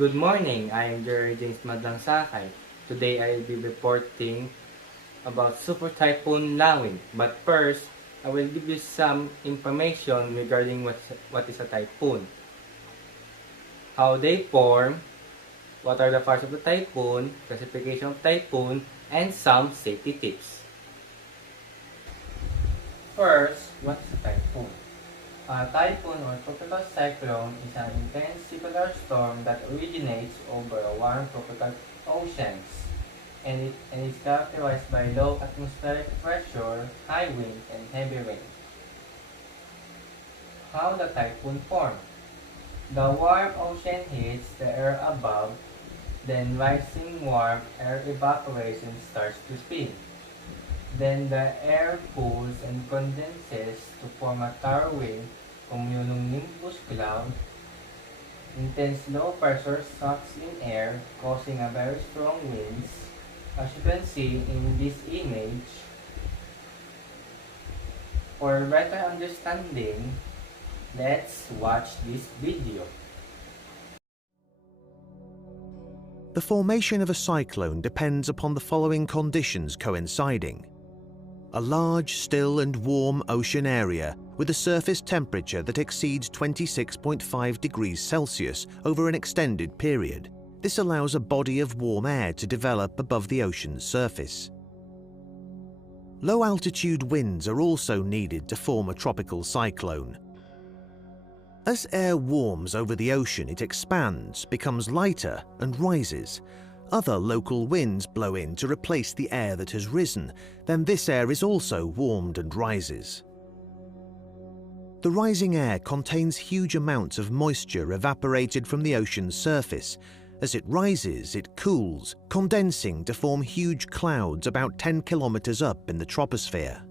Good morning, I am JJM Typhoon. Today I will be reporting about Super Typhoon Lawin. But first, I will give you some information regarding what is a typhoon, how they form, what are the parts of the typhoon, classification of typhoon, and some safety tips. First, what is a typhoon? A typhoon or tropical cyclone is an intense circular storm that originates over a warm tropical oceans and is characterized by low atmospheric pressure, high wind, and heavy rain. How the typhoon forms? The warm ocean hits the air above, then rising warm air evaporates and starts to spin. Then the air cools and condenses to form a tailwind, cumulonimbus cloud. Intense low pressure sucks in air, causing a very strong winds. As you can see in this image, for better understanding, let's watch this video. The formation of a cyclone depends upon the following conditions coinciding. A large, still and warm ocean area with a surface temperature that exceeds 26.5 degrees Celsius over an extended period. This allows a body of warm air to develop above the ocean's surface. Low-altitude winds are also needed to form a tropical cyclone. As air warms over the ocean, it expands, becomes lighter, and rises. Other local winds blow in to replace the air that has risen, then this air is also warmed and rises. The rising air contains huge amounts of moisture evaporated from the ocean's surface. As it rises, it cools, condensing to form huge clouds about 10 kilometers up in the troposphere.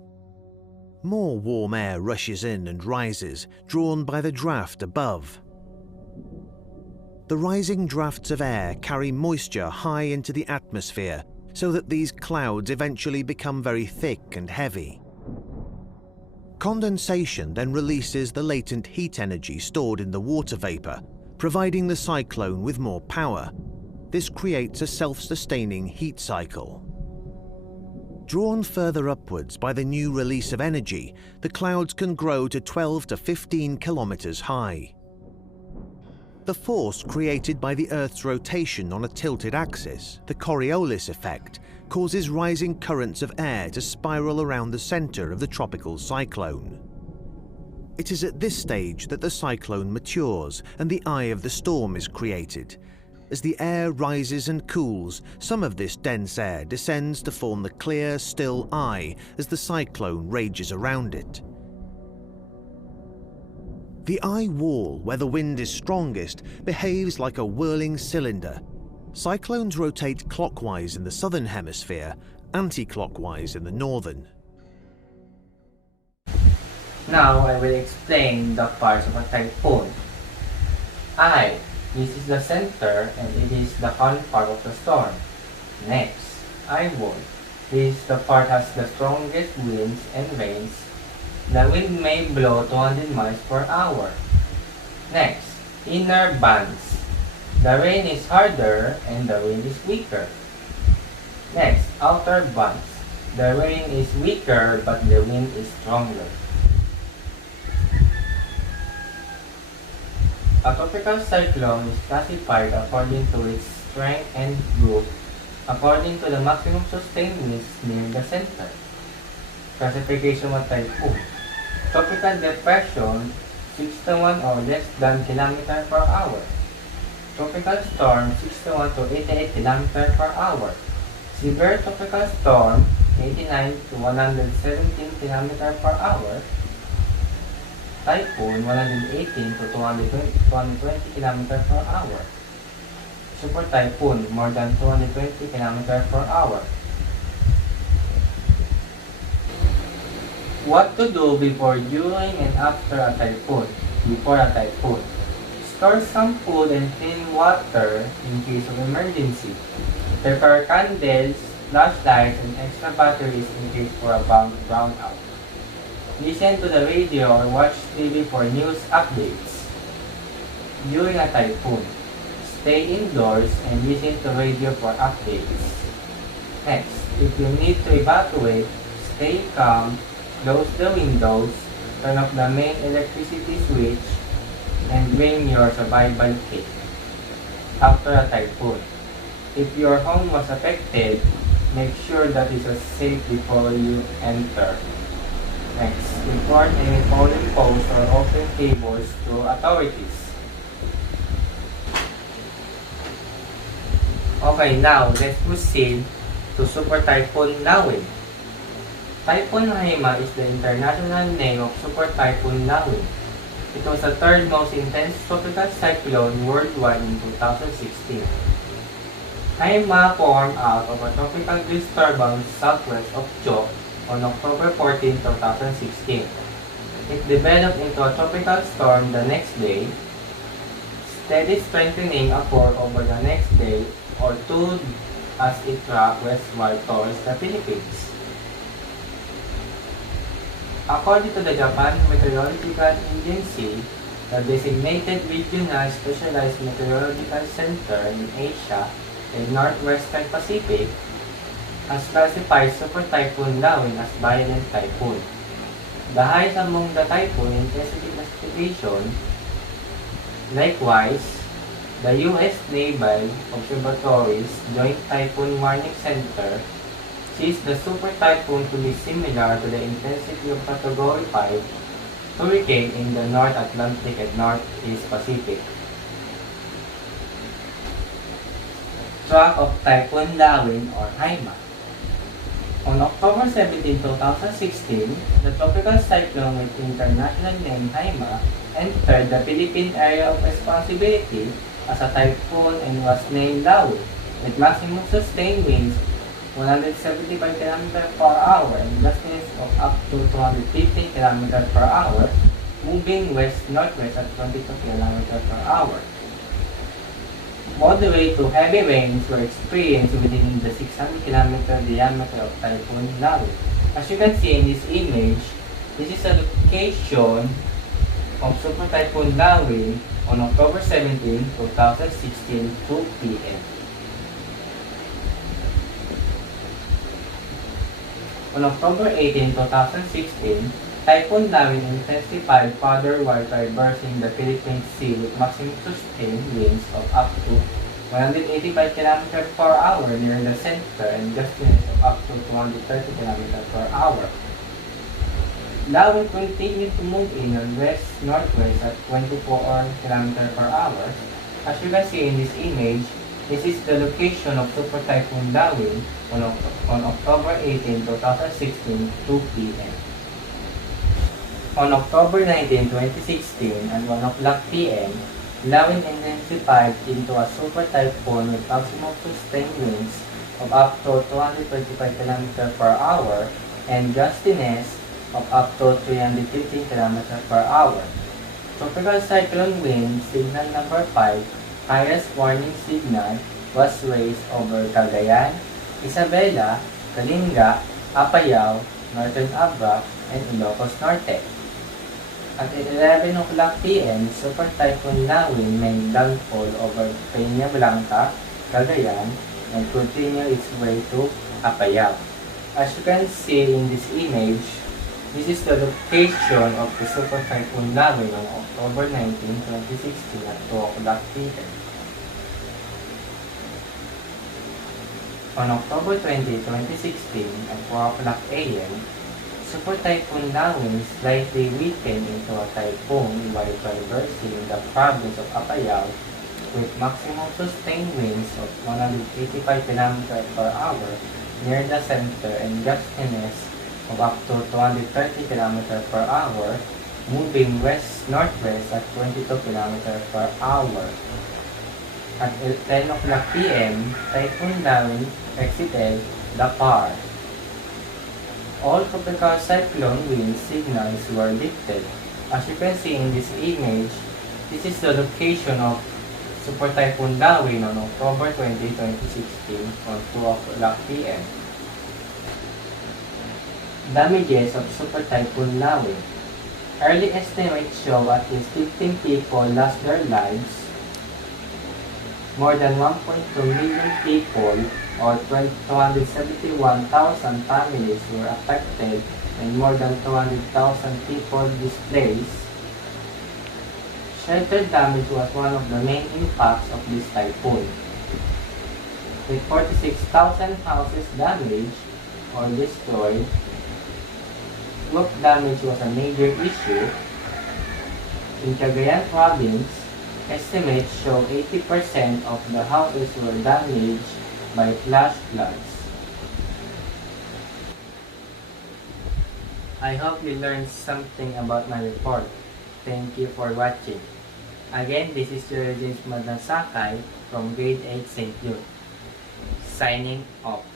More warm air rushes in and rises, drawn by the draft above. The rising drafts of air carry moisture high into the atmosphere, so that these clouds eventually become very thick and heavy. Condensation then releases the latent heat energy stored in the water vapor, providing the cyclone with more power. This creates a self-sustaining heat cycle. Drawn further upwards by the new release of energy, the clouds can grow to 12 to 15 kilometers high. The force created by the Earth's rotation on a tilted axis, the Coriolis effect, causes rising currents of air to spiral around the center of the tropical cyclone. It is at this stage that the cyclone matures and the eye of the storm is created. As the air rises and cools, some of this dense air descends to form the clear, still eye as the cyclone rages around it. The eye wall, where the wind is strongest, behaves like a whirling cylinder. Cyclones rotate clockwise in the southern hemisphere, anti-clockwise in the northern. Now I will explain the parts of a typhoon. Eye. This is the center and it is the calm part of the storm. Next, eye wall. This is the part has the strongest winds and rains. The wind may blow 200 miles per hour. Next, inner bands. The rain is harder and the wind is weaker. Next, outer bands. The rain is weaker but the wind is stronger. A tropical cyclone is classified according to its strength and group, according to the maximum sustained winds near the center. Classification of typhoon. Tropical depression, 61 or less than km per hour. Tropical storm, 61 to 88 km per hour. Severe tropical storm, 89 to 117 km per hour. Typhoon, 118 to 220 km per hour. Super typhoon, more than 220 km per hour. What to do before, during, and after a typhoon? Before a typhoon. Store some food and clean water in case of emergency. Prepare candles, flashlights, and extra batteries in case for a brownout. Listen to the radio or watch TV for news updates. During a typhoon, Stay indoors and listen to radio for updates. Next, if you need to evacuate, stay calm, close the windows, turn off the main electricity switch, and bring your survival kit. After a typhoon, if your home was affected, make sure that it is safe before you enter. Next, report any fallen poles or open cables to authorities. Okay, now let's proceed to Super Typhoon Nawin. Typhoon Haima is the international name of Super Typhoon Nawin. It was the third most intense tropical cyclone worldwide in 2016. Haima formed out of a tropical disturbance southwest of Chok on October 14, 2016. It developed into a tropical storm the next day, steady strengthening occurred over the next day or two as it tracked westward towards the Philippines. According to the Japan Meteorological Agency, the designated regional specialized meteorological center in Asia and Northwestern Pacific has classified Super Typhoon Nawin as violent typhoon. The highest among the typhoon intensity classification. Likewise, the U.S. Naval Observatory's Joint Typhoon Warning Center sees the super typhoon to be similar to the intensity of Category 5 hurricane in the North Atlantic and Northeast Pacific. Track of Typhoon Nawin or Haima. On October 17, 2016, the tropical cyclone with international name Haima entered the Philippine area of responsibility as a typhoon and was named Nawin, with maximum sustained winds 175 km per hour and gustiness of up to 250 km per hour, moving west-northwest at 22 km per hour. Moderate to heavy rains were experienced within the 600 km diameter of Typhoon Nawin. As you can see in this image, this is a location of Super Typhoon Nawin on October 17, 2016, 2 p.m. On October 18, 2016, Typhoon Nawin intensified further while traversing the Philippine Sea with maximum sustained winds of up to 185 km per hour near the center and gustiness of up to 230 km per hour. Nawin continued to move in on west-northwest at 24 km per hour. As you can see in this image, this is the location of Super Typhoon Nawin on October 18, 2016, 2 p.m. On October 19, 2016 at 1 o'clock p.m., Nawin intensified into a super typhoon with maximum sustained winds of up to 225 km per hour and gustiness of up to 350 km per hour. Tropical cyclone wind signal number 5, highest warning signal, was raised over Cagayan, Isabela, Kalinga, Apayao, Northern Abra, and Ilocos Norte. At 11 o'clock p.m., Super Typhoon Nawin made landfall over Peña Blanca, Cagayan, and continued its way to Apayao. As you can see in this image, this is the location of the Super Typhoon Nawin on October 19, 2016 at 2 o'clock p.m. On October 20, 2016 at 4 o'clock a.m., Super Typhoon Nawin slightly weakened into a typhoon while traversing the province of Apayao with maximum sustained winds of 185 km per hour near the center and gustiness of up to 230 km per hour, moving west-northwest at 22 km per hour. At 10 o'clock p.m., Typhoon Nawin exited Dakar. All tropical cyclone wind signals were lifted. As you can see in this image, this is the location of Super Typhoon Nawin on October 20, 2016 on 2 o'clock p.m. Damages of Super Typhoon Nawin. Early estimates show at least 15 people lost their lives. More than 1.2 million people, or 271,000 families, were affected and more than 200,000 people displaced. Shelter damage was one of the main impacts of this typhoon. With 46,000 houses damaged or destroyed, roof damage was a major issue. In Cagayan province, estimates show 80% of the houses were damaged by flash floods. I hope you learned something about my report. Thank you for watching. Again, this is your James Sakay from Grade 8 St. Jude. Signing off.